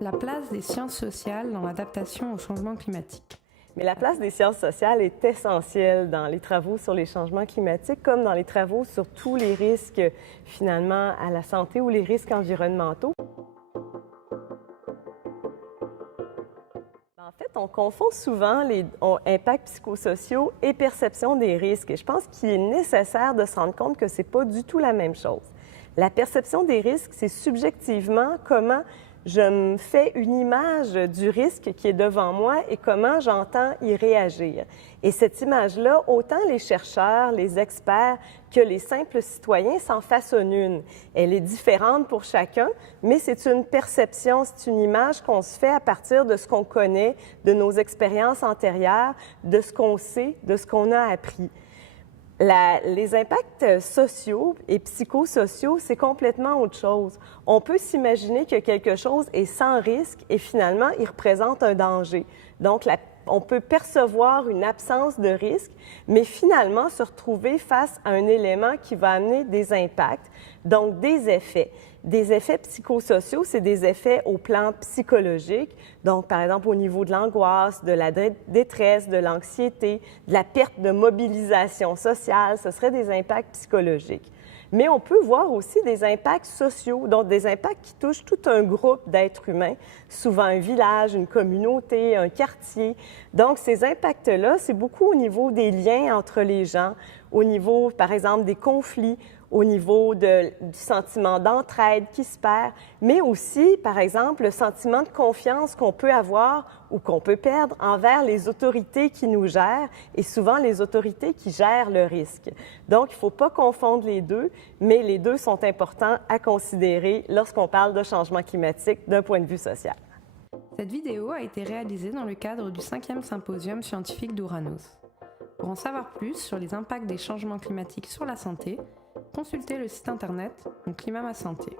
La place des sciences sociales dans l'adaptation au changement climatique. Mais la place des sciences sociales est essentielle dans les travaux sur les changements climatiques, comme dans les travaux sur tous les risques, finalement, à la santé ou les risques environnementaux. En fait, on confond souvent les impacts psychosociaux et perception des risques. Et je pense qu'il est nécessaire de se rendre compte que ce n'est pas du tout la même chose. La perception des risques, c'est subjectivement comment je me fais une image du risque qui est devant moi et comment j'entends y réagir. Et cette image-là, autant les chercheurs, les experts que les simples citoyens s'en façonnent une. Elle est différente pour chacun, mais c'est une perception, c'est une image qu'on se fait à partir de ce qu'on connaît, de nos expériences antérieures, de ce qu'on sait, de ce qu'on a appris. Les impacts sociaux et psychosociaux, c'est complètement autre chose. On peut s'imaginer que quelque chose est sans risque et finalement, il représente un danger. Donc, on peut percevoir une absence de risque, mais finalement se retrouver face à un élément qui va amener des impacts, donc des effets. Des effets psychosociaux, c'est des effets au plan psychologique, donc par exemple au niveau de l'angoisse, de la détresse, de l'anxiété, de la perte de mobilisation sociale, ce serait des impacts psychologiques. Mais on peut voir aussi des impacts sociaux, donc des impacts qui touchent tout un groupe d'êtres humains, souvent un village, une communauté, un quartier. Donc ces impacts-là, c'est beaucoup au niveau des liens entre les gens, au niveau, par exemple, des conflits, au niveau du sentiment d'entraide qui se perd, mais aussi, par exemple, le sentiment de confiance qu'on peut avoir ou qu'on peut perdre envers les autorités qui nous gèrent et souvent les autorités qui gèrent le risque. Donc, il ne faut pas confondre les deux, mais les deux sont importants à considérer lorsqu'on parle de changement climatique d'un point de vue social. Cette vidéo a été réalisée dans le cadre du 5e symposium scientifique d'Ouranos. Pour en savoir plus sur les impacts des changements climatiques sur la santé, consultez le site internet Mon climat ma santé.